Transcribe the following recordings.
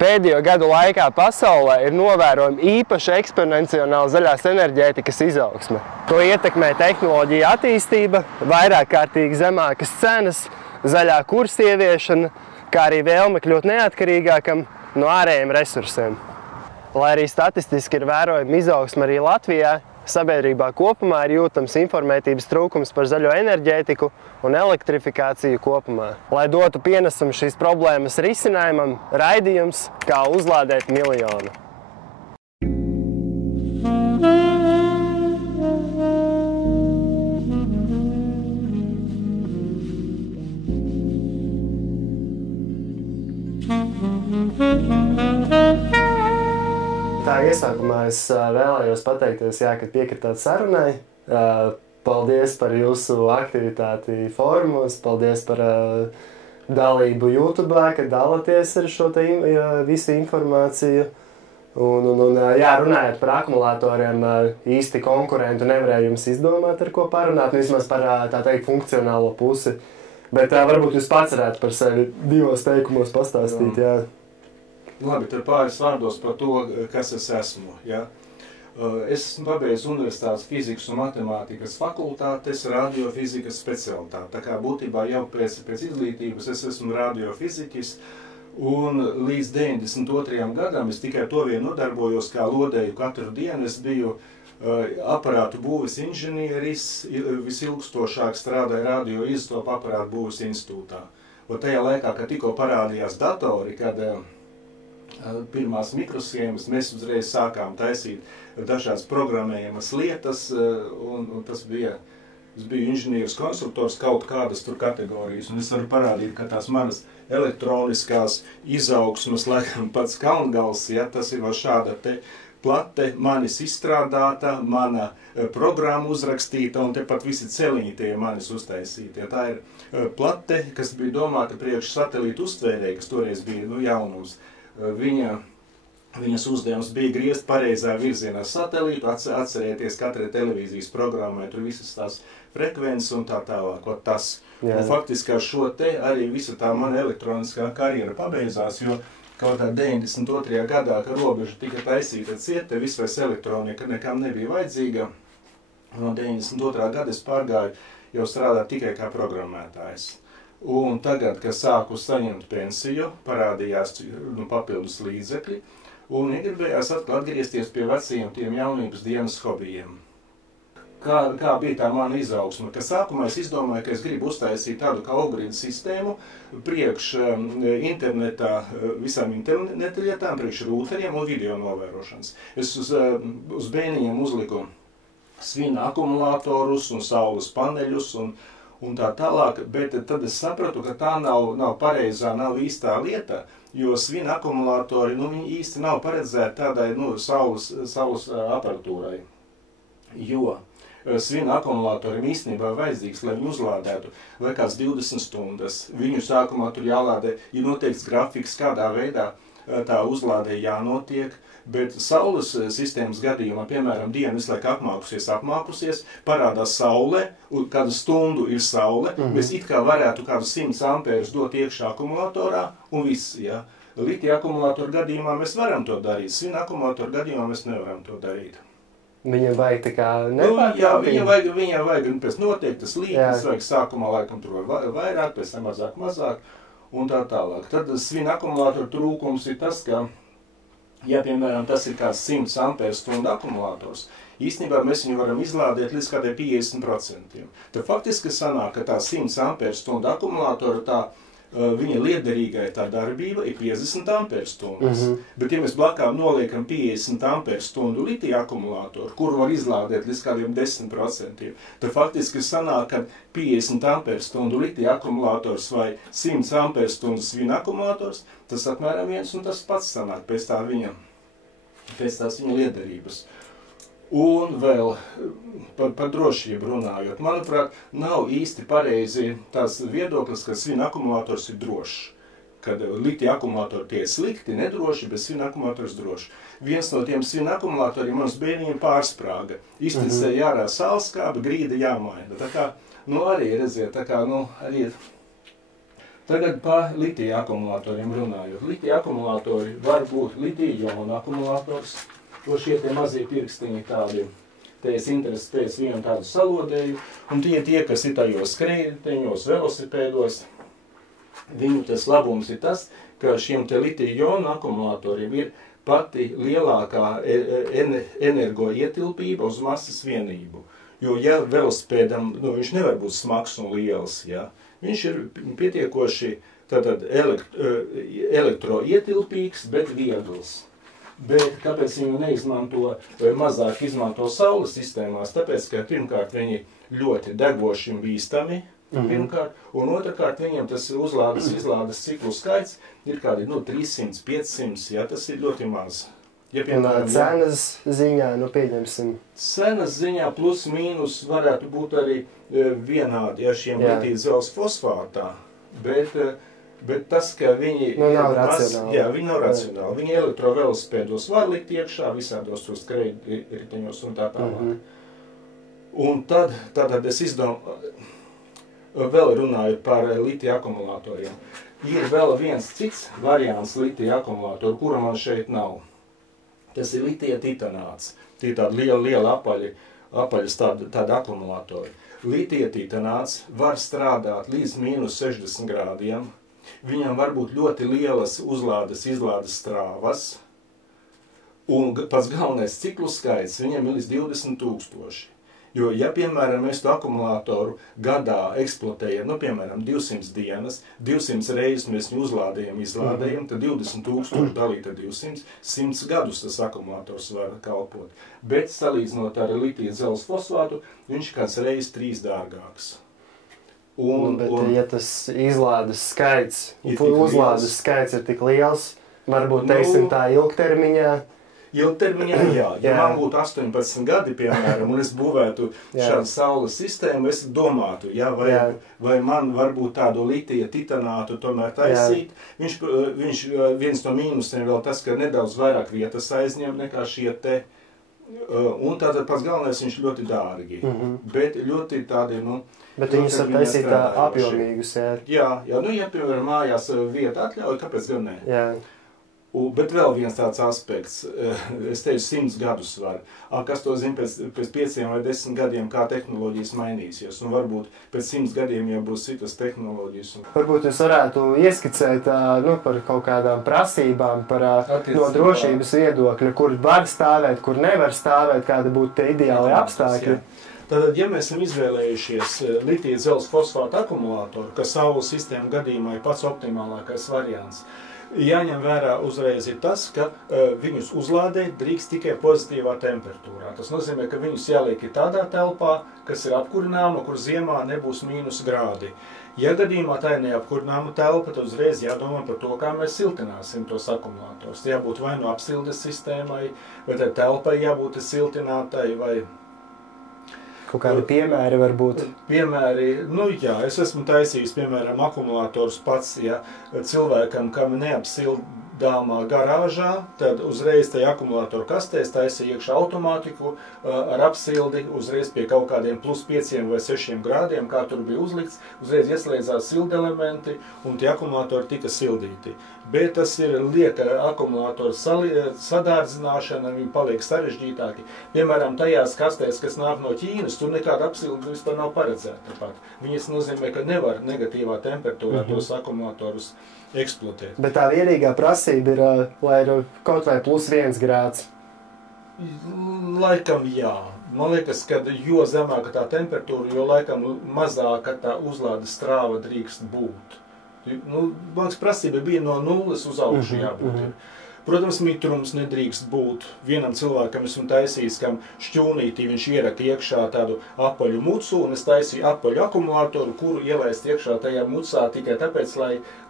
Pēdējo gadu laikā pasaulē ir novērojama īpaša eksponenciāla zaļās enerģētikas izaugsme. To ietekmē tehnoloģija attīstība, vairāk kārtīgi zemākas cenas, zaļā kursa ieviešana, kā arī vēlme kļūt neatkarīgākam no ārējiem resursiem. Lai arī statistiski ir vērojama izaugsme arī Latvijā, sabiedrībā kopumā ir jūtams informētības trūkums par zaļo enerģētiku un elektrifikāciju kopumā. Lai dotu pienesumu šīs problēmas risinājumam, raidījums Kā uzlādēt miljonu. Tā iesākumā es vēlējos pateikties, ka piekritāt sarunai. Paldies par jūsu aktivitāti fórumos, paldies par dalību YouTube, ka dalaties ar šo visu informāciju. Runājot par akumulatoriem, īsti konkurentu nevarēja jums izdomāt, ar ko parunāt, vismaz par tā teikt funkcionālo pusi. Bet varbūt jūs pats varētu par sevi divos teikumos pastāstīt. Jā. Labi, tad pāris vārdos par to, kas es esmu. Ja? Es esmu pabeidzis universitātes fizikas un matemātikas fakultātes radiofizikas specialitāti. Tā kā būtībā jau pēc izglītības es esmu radiofiziķis, un līdz 92. gadam es tikai to vien nodarbojos, kā lodēju katru dienu. Es biju aparātu būves inženieris, visilgstošāk strādāju radioizotopu aparātu būves institūtā. Un tajā laikā, kad tikko parādījās datori, kad pirmās mikroshēmas, mēs uzreiz sākām taisīt dažādas programmējamas lietas, un tas bija inženieris konstruktors kaut kādas tur kategorijas. Un es varu parādīt, ka tās manas elektroniskās izaugsmas, laikam pats kalngals, ja, tas ir vēl šāda te plate, manis izstrādāta, mana programma uzrakstīta, un tepat visi celiņi tie manis uztaisīti. Ja, tā ir plate, kas bija domāta priekš satelītu uztvērēji, kas toreiz bija jaunums. Viņas uzdevums bija griezt pareizā virzienā satelītu, atcerēties katrai televīzijas programmai, tur visas tās frekvences un tā tālāk. Un faktiski ar šo te arī visa tā mana elektroniskā karjera pabeidzās, jo kaut kā 92. gadā, kad robeža tika taisīta cieta, viss vairs elektronika nekam nebija vajadzīga. No 92. gada es pārgāju jau strādāt tikai kā programmētājs. Un tagad, kad sāku saņemt pensiju, parādījās papildus līdzekļi, un iegribējās atkal atgriezties pie vecajiem tiem jaunības dienas hobijiem. Kā bija tā mana izaugsme? Ka sākumā es izdomāju, ka es gribu uztaisīt tādu kā off-grid sistēmu priekš internetā, visām interneta lietām, priekš rūteriem un video novērošanas. Es uz bēniņiem uzliku svina akumulatorus un saules paneļus un tā tālāk, bet tad es sapratu, ka tā nav pareizā, nav īstā lieta, jo svina akumulatori, viņi īsti nav paredzēti tādai, saules aparatūrai. Jo svina akumulatorim īstenībā vajadzīgs, lai viņu uzlādētu, vai kāds 20 stundas. Viņu sākumā tur jālādē, ir noteikts grafiks, kādā veidā tā uzlādē jānotiek, bet saules sistēmas gadījumā, piemēram, diena visu laiku apmākusies, parādās saule, un kādu stundu ir saule, mēs it kā varētu kādu 100 ampērus dot iekšā akumulatorā, un viss, ja. Litie akumulatoru gadījumā mēs varam to darīt, svina akumulatoru gadījumā mēs nevaram to darīt. Viņam vajag tā kā nepārtraukti? Viņam vajag pēc noteiktas līnijas, vajag sākumā laikam tur vairāk, pēc tam mazāk, un tā tālāk. Tad svina akumulatoru trūkums ir tas, ka, ja, piemēram, tas ir kāds 100 ampērstundu akumulators, īstenībā mēs viņu varam izlādēt līdz kādai 50%. Tad faktiski sanāk, ka tā 100 ampērstundu akumulatora, viņa liederīgai tā darbība ir 50 ampērstundas. Bet, ja mēs blakām noliekam 50 ampērstundu litiju akumulatoru, kuru var izlādēt līdz kādiem 10%, tad faktiski sanāk, ka 50 ampērstundu litiju akumulators vai 100 ampērstundu svina akumulators, tas apmēram viens un tas pats sanāk pēc tās viņa liederības. Un vēl par drošību runājot, manuprāt, nav īsti pareizi tās viedoklis, ka svina akumulators ir drošs. Kad litija akumulatori tie ir slikti, nedroši, bet svina akumulators droši. Viens no tiem svina akumulatoriem manas bērniem pārsprāga. Izticēja ārā salskāba, grīda jāmaina. Tā kā, arī redziet, arī Tagad par litija akumulatoriem runājot. Litija akumulatori var būt litija-jona akumulators, to šie tie mazie pirkstiņi tādi, te es interesu pēc vienu tādu salodēju, un tie, kas ir tajos skrējteņos, velosipēdos, viņu tas labums ir tas, ka šiem te litija-jona akumulatoriem ir pati lielākā energoietilpība uz masas vienību. Jo, ja velosipēdam, viņš nevar būt smags un liels, ja, viņš ir pietiekoši elektroietilpīgs, bet viegls. Bet kāpēc viņu neizmanto vai mazāk izmanto saules sistēmās? Tāpēc, ka pirmkārt viņi ļoti degoši un bīstami, pirmkārt, un otrkārt viņiem tas izlādes ciklu skaits ir kādi 300, 500, ja, tas ir ļoti maz. Ja, piemēram, cenas ziņā, pieņemsim. Cenas ziņā plus mīnus varētu būt arī vienādi, ja šiem litija-dzelzs fosfātā, bet tas, ka viņi nav racionāli. Jā, viņi nav racionāli. Viņi elektrovelosipēdos var likt iekšā, visādos tos skrejriteņos un tā tālāk. Un tad es vēl runāju par litija akumulatoriem. Ir vēl viens cits variants litija akumulatoru, kura man šeit nav. Tas ir litija titanāts. Tie tādi lieli apaļas tādi akumulatori. Litija titanāts var strādāt līdz -60 grādiem. Viņam var būt ļoti lielas izlādes strāvas, un pats galvenais ciklu skaits viņam ir līdz 20 000. Jo, ja, piemēram, mēs to akumulātoru gadā eksploatējam, piemēram, 200 dienas, 200 reizes mēs viņu izlādējam, tad 20 000 dalīt ar 200, 100 gadus tas akumulators var kalpot. Bet, salīdzinot ar litija-dzelzs fosfātu, viņš kāds reizes 3 dārgāks. Bet, ja tas izlādes skaits, uzlādes skaits ir tik liels, varbūt, teiksim, tā ilgtermiņā. Ilgtermiņā, jā. Ja man būtu 18 gadi, piemēram, un es būvētu šādu saules sistēmu, es domātu, vai man varbūt tādu litija titanātu tomēr taisīt. Viņš viens no mīnusiem vēl tas, ka nedaudz vairāk vietas aizņem nekā šie te. Un tātad pats galvenais viņš ļoti dārgi. Bet ļoti tādi, Bet viņus var taisīt apjomīgus, jā. Ja, piemēram, mājās vieta atļauj, kāpēc gan ne? Jā. Bet vēl viens tāds aspekts, es teicu 100 gadus var. Kas to zina pēc 5 vai 10 gadiem, kā tehnoloģijas mainīsies, un varbūt pēc 100 gadiem jau būs citas tehnoloģijas. Varbūt jūs varētu ieskicēt par kaut kādām prasībām, no drošības viedokļa, kur var stāvēt, kur nevar stāvēt, kādi būtu tie ideāli apstākļi. Tātad, ja mēs esam izvēlējušies litija-dzelzs fosfātu akumulātoru, kas saules sistēmu gadījumā ir pats optimālākais variants, jāņem vērā uzreiz ir tas, ka viņus uzlādēt drīkst tikai pozitīvā temperatūrā. Tas nozīmē, ka viņus jāliek tādā telpā, kas ir apkurināma, kur ziemā nebūs -, grādi. Ja gadījumā tā ir neapkurināma telpa, tad uzreiz jādomā par to, kā mēs siltināsim tos akumulātors. Jābūt vai no apsildes sistēmai, vai tai telpai jābūt siltinātai, vai kaut kādi piemēri var būt? Piemēri, jā, es esmu taisījis, piemēram, akumulātors pats, ja cilvēkam, kam neapsildāmā garāžā, tad uzreiz tajā akumulātoru kastēs taisīja iekšā automātiku ar apsildi, uzreiz pie kaut kādiem +5 vai 6 grādiem, kā tur bija uzlikts, uzreiz ieslēdzās sildelementi un tie akumulātori tika sildīti. Bet tas ir lieka akumulātoru sadārdzināšana, viņi paliek sarežģītāki. Piemēram, tajās kastēs, kas nāk no Ķīnas, tur nekāda apsilde vispār nav paredzēta pat. Viņas nozīmē, ka nevar negatīvā temperatūrā tos akumulatorus eksploatēt. Bet tā vienīgā prasība ir, lai ir kaut vai +1 grāds? Laikam jā. Man liekas, ka jo zemāka tā temperatūra, jo laikam mazāka tā uzlādes strāva drīkst būt. Man liekas, prasība bija no 0 uz augšu jābūt. Protams, mitrums nedrīkst būt. Vienam cilvēkam esmu taisījis, kam šķūnītī viņš ieraka iekšā tādu apaļu mucu, un es taisīju apaļu akumulātoru, kuru ielaist iekšā tajā mucā tikai tāpēc,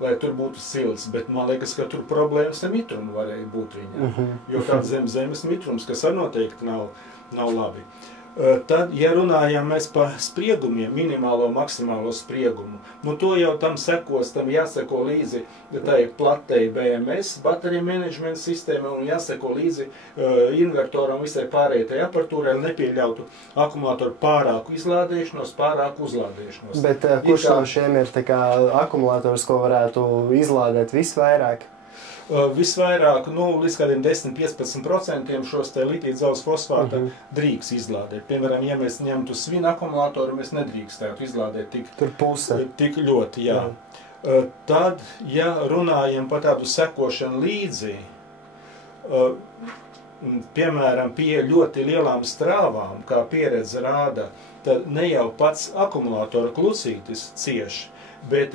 lai tur būtu silts. Bet man liekas, ka tur problēmas ar mitrumu varēja būt viņam. Jo tāds zemes mitrums, kas arī noteikti nav labi. Tad, ja runājam mēs par spriegumiem, minimālo, maksimālo spriegumu, nu to jau tam sekos, tam jāseko līdzi tai platei BMS, bateriju menedžmenta sistēma, un jāseko līdzi invertoram visai pārējai tai aparatūrai, lai nepieļautu akumulātoru pārāku izlādēšanos, pārāku uzlādēšanos. Bet kurš no šiem ir tā kā akumulators, ko varētu izlādēt visvairāk? Visvairāk, līdz kādiem 10–15% šos te litīdzelzs fosfāta drīkst izlādēt. Piemēram, ja mēs ņemtu svina akumulātoru, mēs nedrīkstētu izlādēt tik ļoti, jā. Tad, ja runājam par tādu sekošanu līdzi, piemēram, pie ļoti lielām strāvām, kā pieredze rāda, tad ne jau pats akumulātora klusītis cieši, bet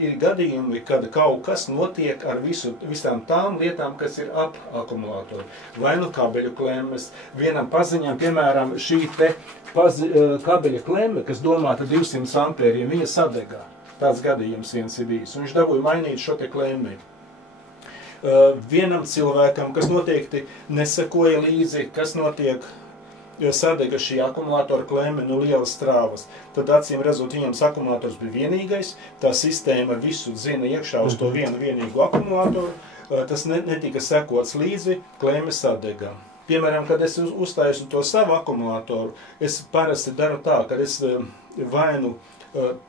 ir gadījumi, kad kaut kas notiek ar visām tām lietām, kas ir ap akumulātoru. Vai nu kabeļu klemmes, vienam paziņām, piemēram, šī te kabeļa klemme, kas domāta 200 ampēriem, viņa sadegā. Tāds gadījums viens ir bijis. Un viņš dabūja mainīt šo te klemmi. Vienam cilvēkam, kas noteikti nesekoja līdzi, kas notiek, sadega šī akumulātora klemme lielas strāvas. Tad acīm redzot, viņam akumulators bija vienīgais, tā sistēma visu zina iekšā uz to vienīgu akumulātoru, tas netika sekots līdzi, klemme sadega. Piemēram, kad es uztaisu to savu akumulātoru, es parasti daru tā, kad es vainu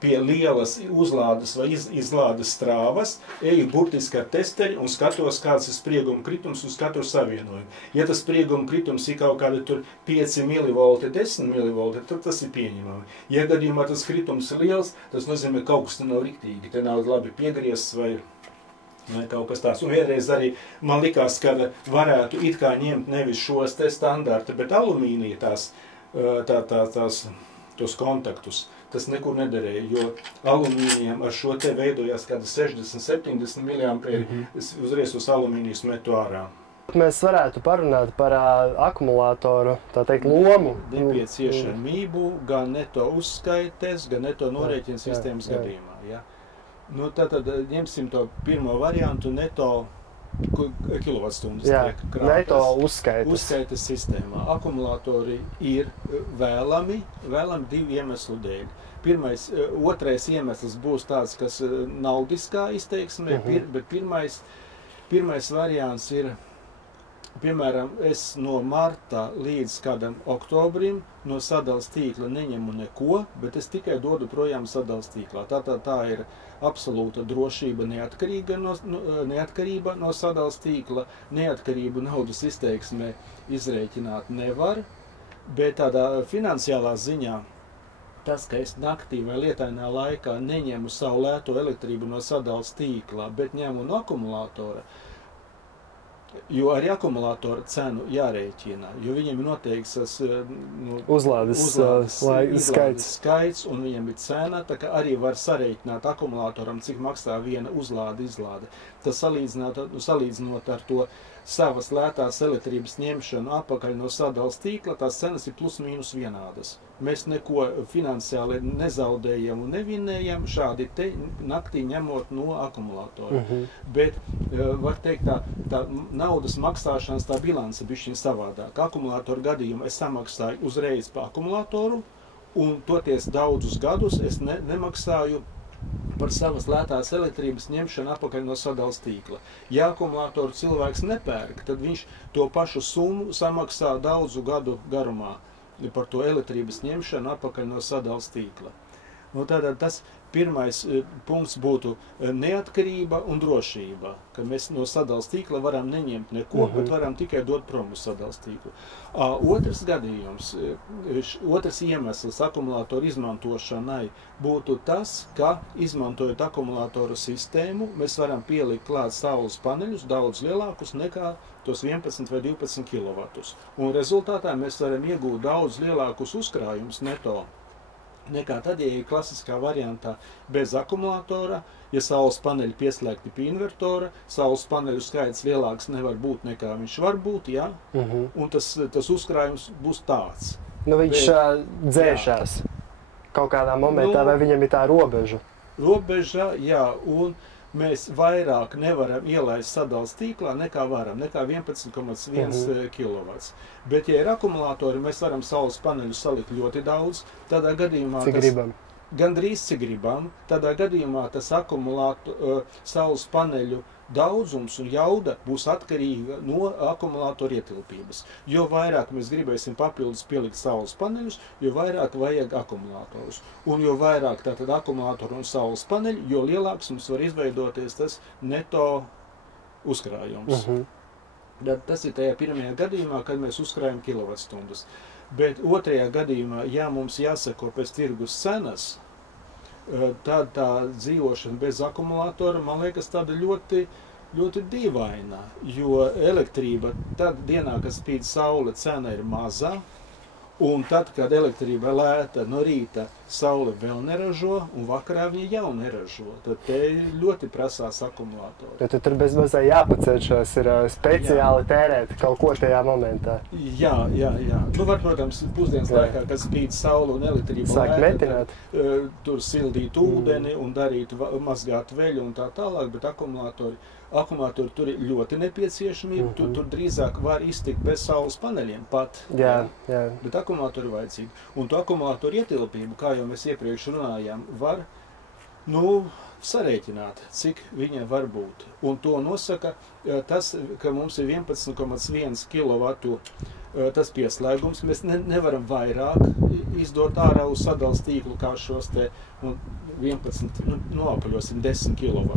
pie lielas uzlādes vai izlādes strāvas, eju burtiski ar testeri un skatos, kāds ir sprieguma kritums uz katru savienojumu. Ja tas sprieguma kritums ir kaut kādi tur 5 mV, 10 mV, tad tas ir pieņemami. Ja gadījumā tas kritums ir liels, tas nozīmē, kaut kas te nav riktīgi, te nav labi piegriezts vai kaut kas tāds. Un vienreiz arī man likās, ka varētu it kā ņemt nevis šos te standarti, bet alumīnija tos kontaktus. Tas nekur nederēja, jo alumīnijam ar šo te veidojās kāda 60–70 mA, es uzreiz uz alumīnijas metu ārā. Mēs varētu parunāt par akumulātoru, tā teikt, lomu. Nepieciešamību gan neto uzskaites, gan neto norēķina sistēmas gadījumā. Ja? Tātad ņemsim to pirmo variantu neto kilovatstundas tiek krāptas. Neto uzskaites. Uzskaites sistēmā. Akumulātori ir vēlami divu iemeslu dēļ. Otrais iemesls būs tāds, kas naudiskā izteiksmē, bet pirmais variants ir, piemēram, es no marta līdz kādam oktobrim no sadales tīkla neņemu neko, bet es tikai dodu projām sadales tīklā. Tā ir absolūta drošība, neatkarība no sadales tīkla, neatkarību naudas izteiksmē izrēķināt nevar, bet tādā finansiālā ziņā tas, ka es naktī vai lietainā laikā neņemu savu lēto elektrību no sadales tīklā, bet ņemu no akumulātora, jo arī akumulātora cenu jārēķina, jo viņiem ir noteikts tas uzlādes skaits, un viņiem ir cena, tā kā arī var sarēķināt akumulātoram, cik maksā viena izlāde. Tas salīdzinot ar to savas lētās elektrības ņemšanu apakaļ no sadales tīkla, tās cenas ir plus mīnus vienādas. Mēs neko finansiāli nezaudējam un nevinējam šādi te naktī ņemot no akumulātora. Bet, var teikt, tā naudas maksāšanas tā bilance bišķiņ savādāk. Akumulātoru gadījumu es samaksāju uzreiz pa akumulātoru, un toties daudzus gadus es nemaksāju par savas lētās elektrības ņemšanu apakaļ no sadales tīkla. Ja akumulātoru cilvēks nepērk, tad viņš to pašu summu samaksā daudzu gadu garumā par to elektrības ņemšanu apakaļ no sadales tīkla. Tātad tas pirmais punkts būtu neatkarība un drošība, ka mēs no sadales tīkla varam neņemt neko, bet varam tikai dot prom uz sadales tīklu. Otrs gadījums, otrs iemesls akumulātoru izmantošanai būtu tas, ka izmantojot akumulātoru sistēmu, mēs varam pielikt klāt saules paneļus daudz lielākus nekā tos 11 vai 12 kW. Un rezultātā mēs varam iegūt daudz lielākus uzkrājumus neto nekā tad, ja ir klasiskā variantā bez akumulātora, ja saules paneļi pieslēgti pie invertora, saules paneļu skaits lielāks nevar būt nekā viņš var būt, ja? Un tas uzkrājums būs tāds. Viņš dzēšās kaut kādā momentā, vai viņam ir tā robeža? Robeža, jā, un mēs vairāk nevaram ielaist sadales tīklā nekā 11,1 kW. Bet, ja ir akumulātori, mēs varam saules paneļu salikt ļoti daudz, tādā gadījumā gandrīz cik gribam, tādā gadījumā tas saules paneļu daudzums un jauda būs atkarīga no akumulātoru ietilpības. Jo vairāk mēs gribēsim papildus pielikt saules paneļus, jo vairāk vajag akumulātorus. Un jo vairāk tātad akumulātoru un saules paneļu, jo lielāks mums var izveidoties tas neto uzkrājums. Tas ir tajā pirmajā gadījumā, kad mēs uzkrājam kilovatstundas. Bet otrajā gadījumā, ja mums jāsako pēc tirgus cenas, tad tā dzīvošana bez akumulātora, man liekas, tāda ļoti, ļoti dīvaina, jo elektrība tad dienā, kad spīd saule, cena ir mazā, un tad, kad elektrība lēta no rīta, saule vēl neražo, un vakarā viņa jau neražo, tad te ļoti prasās akumulātori. Ja tur bez mazā jāpacenšas ir speciāli tērēt kaut ko tajā momentā. Jā. Nu, var, protams, pusdienas laikā, kad spīd saule un elektrība lēta, tur sildīt ūdeni un darīt, mazgāt veļu un tā tālāk, bet akumulātori tur ir ļoti nepieciešamība, tur drīzāk var iztikt bez saules paneļiem pat. Jā. Bet akumulātori ir vajadzīgi. Un to akumulātoru ietilpību, kā jau mēs iepriekš runājām, var, sarēķināt, cik viņa var būt. Un to nosaka tas, ka mums ir 11,1 kW tas pieslēgums. Mēs nevaram vairāk izdot ārā uz sadales tīklu kā šos te 11, noapaļosim 10 kW.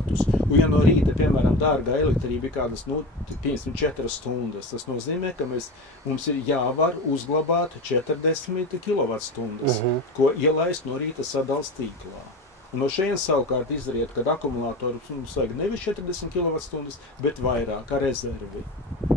Un ja no rīta, piemēram, dārgā elektrība ir kādas, 4 stundas, tas nozīmē, ka mums ir jāvar uzglabāt 40 kWh, ko ielaist no rīta sadales tīklā. Un no šeit savukārt izriet, kad akumulātoru mums vajag nevis 40 kWh, bet vairāk, kā rezervi.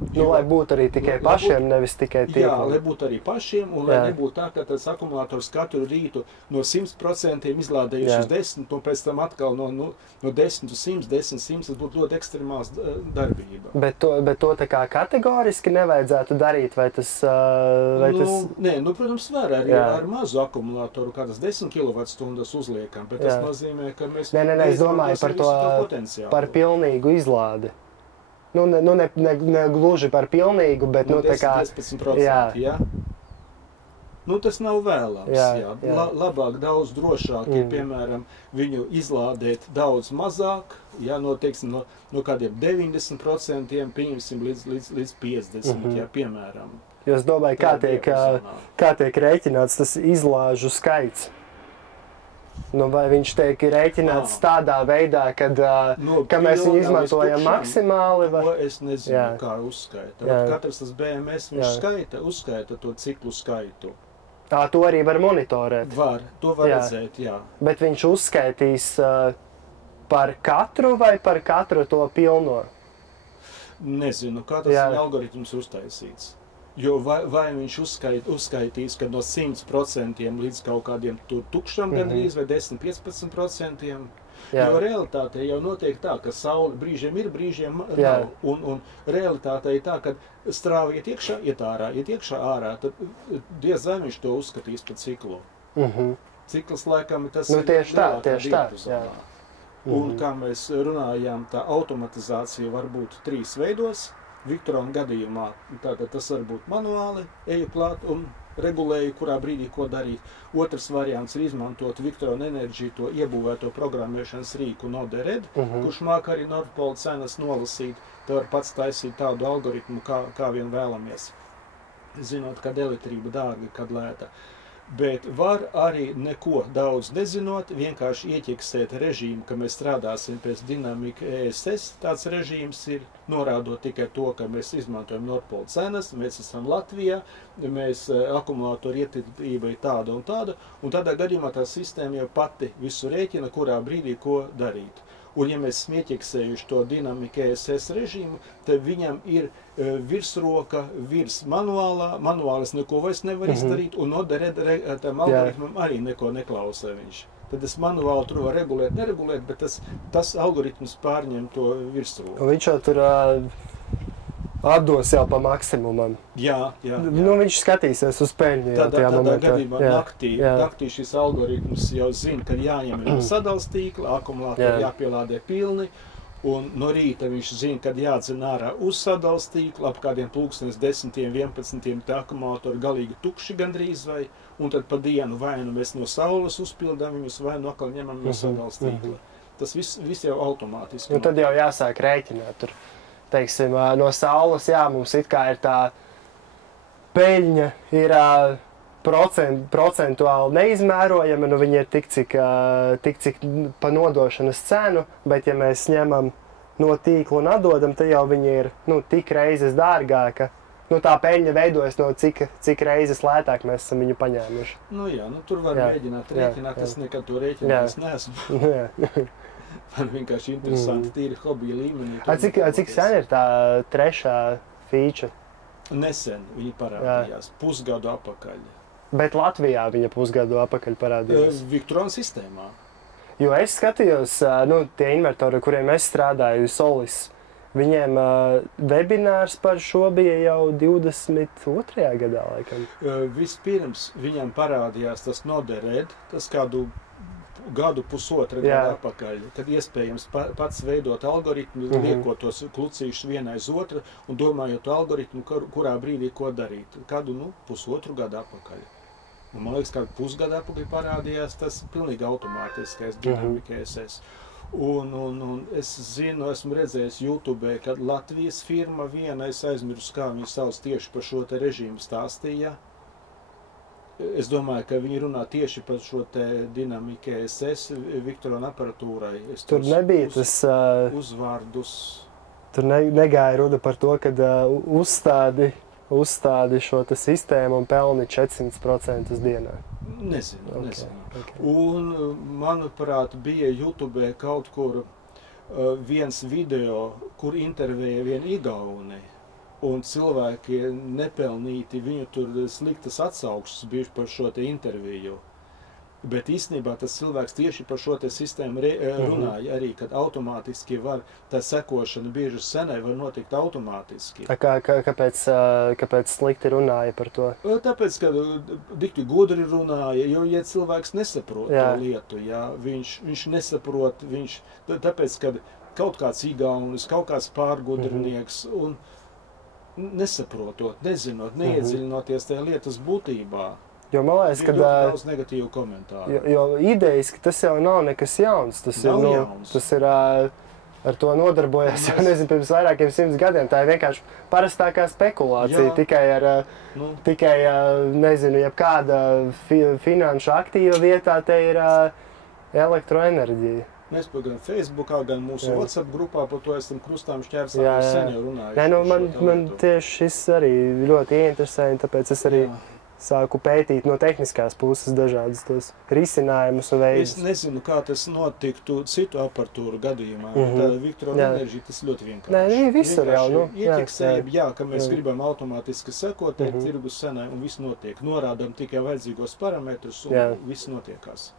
Lai būtu arī tikai pašiem, nevis tikai tīklam. Jā, lai būtu arī pašiem, un lai nebūtu tā, ka tas akumulātors katru rītu no 100% izlādējuši uz 10, un pēc tam atkal no 10 uz 100, 10, tas būtu ļoti ekstremāls darbība. Bet to tā kā kategoriski nevajadzētu darīt, vai tas... Nē, protams, var arī ar mazu akumulātoru, kādas 10 kWh uzliekam, bet tas nozīmē, ka mēs... Nē, es domāju par to, par pilnīgu izlādi. Ne gluži par pilnīgu, bet, tā kā... 10-15%, jā. Tas nav vēlams, jā. Labāk, daudz drošāk ir, piemēram, viņu izlādēt daudz mazāk, no kādiem 90%, pieņemsim līdz 50%, jā, piemēram. Jo es domāju, kā tiek rēķināts tas izlāžu skaits? Vai viņš tiek rēķināts tādā veidā, ka mēs viņu izmantojam maksimāli? Es nezinu, kā uzskaita. Katrs tas BMS, viņš uzskaita to ciklu skaitu. To arī var monitorēt? To var redzēt, jā. Bet viņš uzskaitīs par katru vai par katru to pilno? Nezinu, kā tas algoritms uztaisīts. Jo vai viņš uzskaitīs, ka no 100% līdz kaut kādiem tukšam gandrīz vai 10-15%. Jo realitāte jau notiek tā, ka saule brīžiem ir, brīžiem nav. Un realitāte ir tā, ka strāva iet iekšā, iet ārā, tad diez vai viņš to uzskatīs par ciklu. Cikls laikam tas ir tieši tā. Un kā mēs runājām, tā automatizācija var būt 3 veidos. Victrona gadījumā tātad tas var būt manuāli, eju klāt un regulēju, kurā brīdī ko darīt. Otrs variants ir izmantot Victrona Energy, to iebūvēto programmēšanas rīku Node-RED, kurš māk arī Nordpola cenas nolasīt. Te var pats taisīt tādu algoritmu, kā vien vēlamies. Zinot, kad elektrība dārga, kad lēta. Bet var arī neko daudz nezinot, vienkārši ieķeksēt režīmu, ka mēs strādāsim pēc dinamika ESS. Tāds režīms ir norādot tikai to, ka mēs izmantojam Nordpola cenas, mēs esam Latvijā, akumulātoru ietilpība ir tāda, un tādā gadījumā tā sistēma jau pati visu rēķina, kurā brīdī ko darīt. Un ja mēs esam ieķeksējuši to dinamika ESS režīmu, tad viņam ir virsroka, virs manuālis neko vairs nevar izdarīt, un Node-RED tam algoritmam arī neko neklausē viņš. Tad es manuāli tur var regulēt, neregulēt, bet tas algoritms pārņem to virsroku. Viņš jau tur atdos jau pa maksimumam. Jā. Nu, viņš skatīsies uz peļņu. Tādā gadījumā naktī šis algoritms jau zina, ka jāņem no sadales tīkla, akumulātori jāpielādē pilni, un no rīta viņš zina, kad jādzen ārā uz sadales tīkla, ap kādiem 10, 11, tā akumulātori galīgi tukši gandrīz un tad pa dienu vai nu mēs no saules uzpildām viņus, vai nu atkal ņemam no sadales tīkla. Tas viss jau automātiski. Un tad jau jāsāk rēķināt tur. Teiksim, no saules, mums it kā ir tā peļņa, ir procentuāli neizmērojama, nu viņi ir tik, cik pa nodošanas cenu, bet ja mēs ņemam no tīkla un atdodam, tad jau viņi ir, tik reizes dārgāka. Tā peļņa veidojas no cik reizes lētāk mēs esam viņu paņēmuši. Tur var mēģināt rēķināt, es nekad to rēķināt neesmu. Man vienkārši interesanti, tīri hobija līmenī. Cik sen ir tā trešā feature? Nesen viņa parādījās, pusgadu apakaļ. Bet Latvijā viņa pusgadu apakaļ parādījās? Victron sistēmā. Jo es skatījos, tie invertori, kuriem es strādāju, Solis, viņiem webinārs par šo bija jau 22. gadā, laikam. Vispirms viņam parādījās tas Nodered, tas kādu gadu pusotra gadu apakaļ, kad iespējams pats veidot algoritmu, liekot tos klucīšus vienā aiz otra un domājot algoritmu, kurā brīdī ko darīt. Kādu, pusotru gadu apakaļ. Un, man liekas, kādu pusgadu apakaļ parādījās tas pilnīgi automātiskais Dynamic ESS. Un es zinu, esmu redzējis YouTube, kad Latvijas firma viena, es aizmirsu, kā viņi savus tieši par šo te režīmu stāstīja. Es domāju, ka viņi runā tieši par šo te Dynamic ESS Victron aparatūrai. Tur nebija tas uzvārdus. Tur negāja runa par to, kad uzstādi šo te sistēmu un pelni 400% dienā. Nezinu. Okay. Un, manuprāt, bija YouTube kaut kur viens video, kur intervēja vienu igauni. Un cilvēki nepelnīti, viņu tur sliktas atsauksmes bijuši par šo te interviju. Bet īstenībā tas cilvēks tieši par šo te sistēmu runāja arī, kad automātiski var, tā sekošana bieži senai var notikt automātiski. Kāpēc slikti runāja par to? Tāpēc, ka dikti gudri runāja, jo, ja cilvēks nesaprot to lietu, viņš nesaprot, tāpēc, kad kaut kāds igaunis, kaut kāds pārgudrinieks un nesaprotot, nezinot, neiedziļinoties tajā lietas būtībā. Jo man liekas, ka daudz negatīvu komentāru. Jo idejiski tas jau nav nekas jauns. Tas ir ar to nodarbojas, jau nezinu, pirms vairākiem 100 gadiem. Tā ir vienkārši parastākā spekulācija. Tikai nezinu, jebkāda finanšu aktīva vietā te ir elektroenerģija. Mēs gan Facebookā, gan mūsu WhatsApp grupā par to esam krustām šķērsām sen jau runājuši. Man tieši šis arī ļoti ieinteresē, tāpēc es arī sāku pētīt no tehniskās puses dažādus tos risinājumus un veidus. Es nezinu, kā tas notiktu citu aparatūru gadījumā. Tā Victron Energy tas ļoti vienkārši. Nē, visur jau. Ieķeksēja, ka mēs gribam automātiski sekot tirgus senai un viss notiek. Norādam tikai vajadzīgos parametrus un viss notiekās.